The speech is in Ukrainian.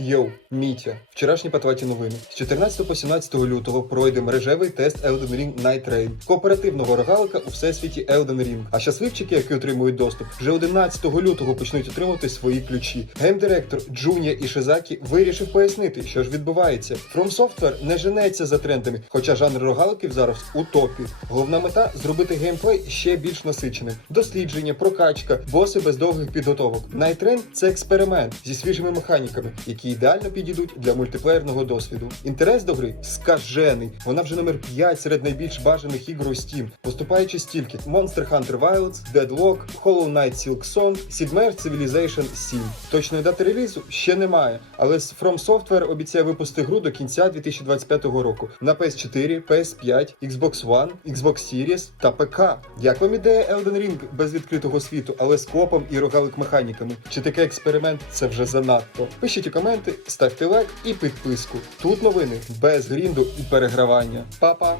Йоу, Мітя, вчорашні патваті новини. З 14 по 17 лютого пройде мережевий тест Elden Ring Night Raid, кооперативного рогалика у всесвіті Elden Ring. А щасливчики, які отримують доступ, вже 11 лютого почнуть отримувати свої ключі. Геймдиректор Джунія Ішизакі вирішив пояснити, що ж відбувається. From Software не женеться за трендами, хоча жанр рогаликів зараз у топі. Головна мета зробити геймплей ще більш насиченим. Дослідження, прокачка, боси без довгих підготовок. Raid – це експеримент зі свіжими механіками, які ідеально підійдуть для мультиплеєрного досвіду. Інтерес до гри скажений. Вона вже номер 5 серед найбільш бажаних ігор у Steam, поступаючи стільки Monster Hunter Wilds, Deadlock, Hollow Knight Silk Song, Meier's Civilization 7. Точної дати релізу ще немає, але From Software обіцяє випустити гру до кінця 2025 року на PS4, PS5, Xbox One, Xbox Series та ПК. Як вам ідея Elden Ring без відкритого світу, але з копом і рогалик механіками? Чи такий експеримент це вже занадто? Пишіть у коменти, ставте лайк і підписку. Тут новини без грінду і перегравання. Па-па!